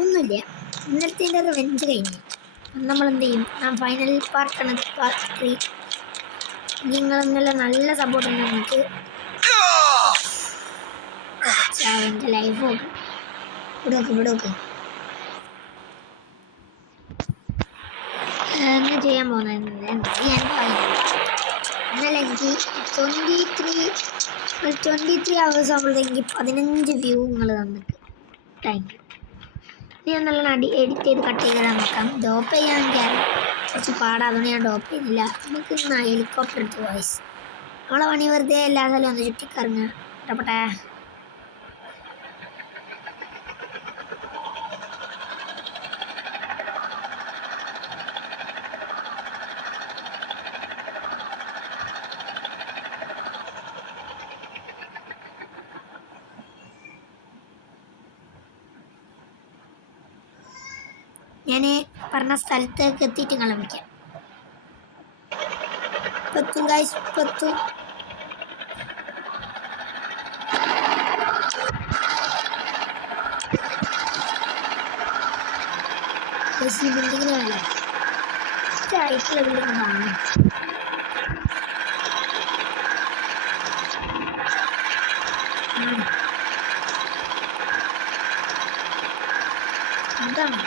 ഒന്നുമില്ല, ഇന്നത്തെ റിവെഞ്ച് കഴിഞ്ഞു. നമ്മളെന്ത് ചെയ്യും? ഫൈനൽ പാർട്ടാണ്, പാർട്ട് 3. നിങ്ങളെന്നുള്ള നല്ല സപ്പോർട്ട് ഉണ്ട് നമുക്ക്. എൻ്റെ ലൈഫ് നോക്ക്, വിടോക്ക് എന്താ ചെയ്യാൻ പോകുന്നത് ഞാൻ പറയുന്നത്. എന്നാലും എനിക്ക് 23 hours ആകുമ്പോഴത്തേക്ക് 15 വ്യൂ നിങ്ങൾ തന്നിട്ട് താങ്ക് യു. ഞാൻ നല്ല എഡിറ്റ് ചെയ്ത് കട്ട് ചെയ്ത് നോക്കാം. ഡോപ്പ് ചെയ്യാൻ കുറച്ച് പാടാതുകൊണ്ട് ഞാൻ ഡോപ്പ് ചെയ്യുന്നില്ല. നമുക്ക് ഇന്ന് ഹെലികോപ്റ്റർ എടുത്ത് വോയിസ് നമ്മളെ പണി വെറുതെ എല്ലാ സ്ഥലവും ഒന്ന് ചുറ്റിക്കറങ്ങുക. ഇഷ്ടപ്പെട്ടെ ഞാൻ പറഞ്ഞ സ്ഥലത്തേക്ക് എത്തിയിട്ട് നിങ്ങളെ വിളിക്കാം. പത്തും ഗൈസ്, പത്തും. ബിൽഡിങ്ങിന് വേല ആയിട്ടുള്ള ബിൽഡിംഗ് കാണാം. അതാണ്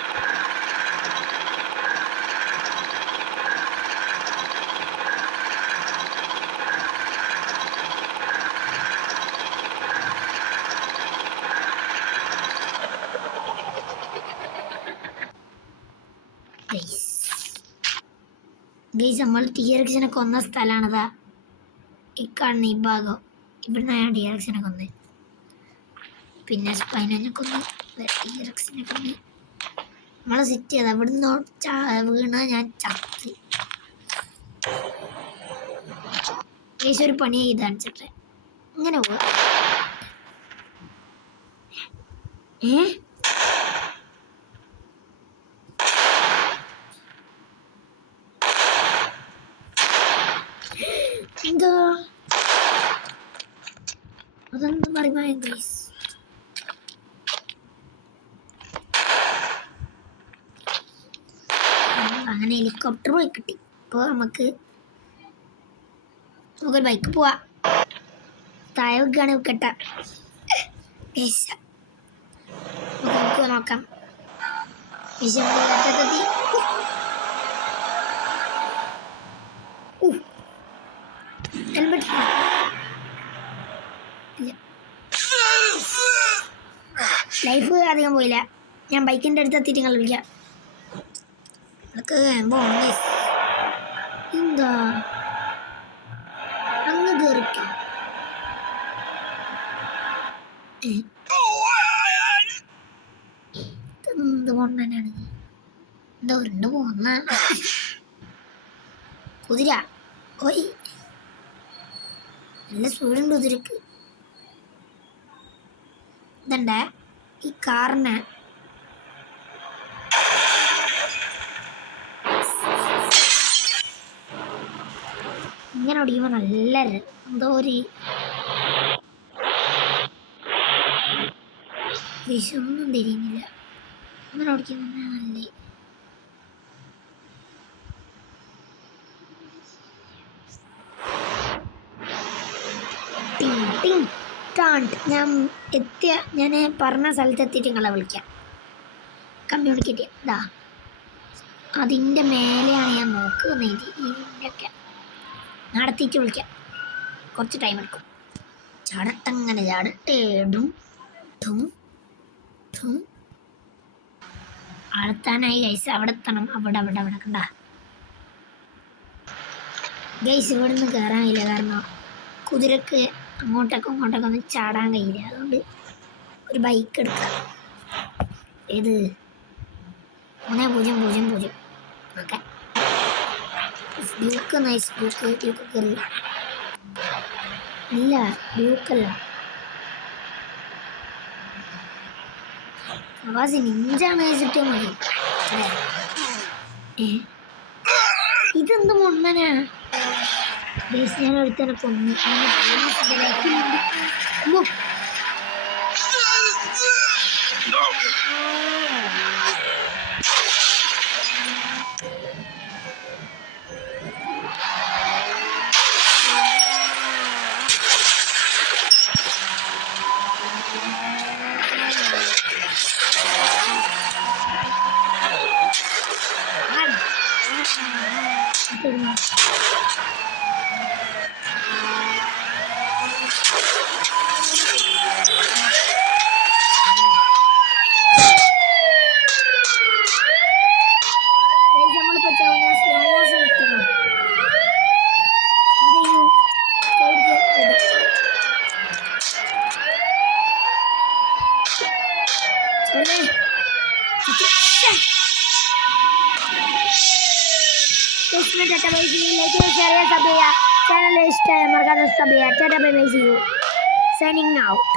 ഗൈസ്, നമ്മൾ ടിയറക്സിനെ കൊന്ന സ്ഥലമാണതാ ഈ കാണുന്ന ഈ ഭാഗം. ഇവിടുന്ന് ഞാൻ ടിയറക്സിനെ കൊന്ന്, പിന്നെ സ്പൈനെ കൊന്ന്, ടിയറക്സിനെ കൊന്ന്. നമ്മളെ സിറ്റ് ചെയ്ത് അവിടുന്ന് വീണ ഞാൻ ചത്ത്. ഗൈസ്, ഒരു പണി ചെയ്ത് കാണിച്ചിട്ടെ ഇങ്ങനെ പോവാ. എന്താ അതെന്ത് പറയുമ്പോ ഗൈസ്, അങ്ങനെ ഹെലികോപ്റ്റർ പോയി കിട്ടി. ഇപ്പോൾ നമുക്കൊരു ബൈക്ക് പോവാ. താഴെ വെക്കുകയാണ് വെക്കട്ട. നമുക്ക് നോക്കാം. ഹെൽമെറ്റ് ലൈഫ് അധികം പോയില്ല. ഞാൻ ബൈക്കിൻ്റെ അടുത്ത് എത്തിയിട്ട് നിങ്ങൾ വിളിക്കാം. എന്താ അങ്ങ് കയറിക്കാം. എന്ത് കൊണ്ടാണ് എന്താ ഉരുണ്ട് പോന്ന കുതിര? ഓയ്, നല്ല സ്പീഡുണ്ട് കുതിരക്ക്. ഇതണ്ടേ ഈ കാറിന് ഇങ്ങനെ ഓടിക്കുമ്പോൾ നല്ല എന്തോ ഒരു വിഷമൊന്നും തിരിയുന്നില്ല. അങ്ങനെ ഓടിക്കുന്ന നല്ല ഞാൻ പറഞ്ഞ സ്ഥലത്ത് എത്തിയിട്ട് നിങ്ങളെ വിളിക്കാം. കമ്മ്യൂണിക്കേറ്റ് ഇതാ അതിൻ്റെ മേലെയാണ് ഞാൻ നോക്കുന്നത്. ഇതിൻ്റെയൊക്കെ നടത്തിയിട്ട് വിളിക്കാം. കുറച്ച് ടൈം എടുക്കും. ചാടട്ടങ്ങനെ ചാടട്ടെ. അടുത്താനായി ഗൈസ്. അവിടെ എത്തണം. അവിടെ കണ്ട ഗൈസ്. ഇവിടെ നിന്ന് കയറാൻ കഴിയില്ല, കാരണം കുതിരക്ക് അങ്ങോട്ടൊക്കെ ഒന്നും ചാടാൻ കഴിയില്ല. അതുകൊണ്ട് ഒരു ബൈക്ക് എടുക്കാം. ഏത് 3000 ഓക്കെ. Duke nice. ഡ്യൂക്ക് കയറി. അല്ല, ഡ്യൂക്കല്ല, പ്രവാസി നിഞ്ചാണ് വെച്ചിട്ട് മതി. ഇതെന്ത് മൊണ്ണനാ? ഞാൻ ഒരുത്തനെ കൊന്നു. ചെറിയ സബ് ചെയ്യുക. ചാനൽ ഇഷ്ടമായ മറക്കാതെ സബ് ചെയ്യുക. Tata bye bye, see you. Signing out.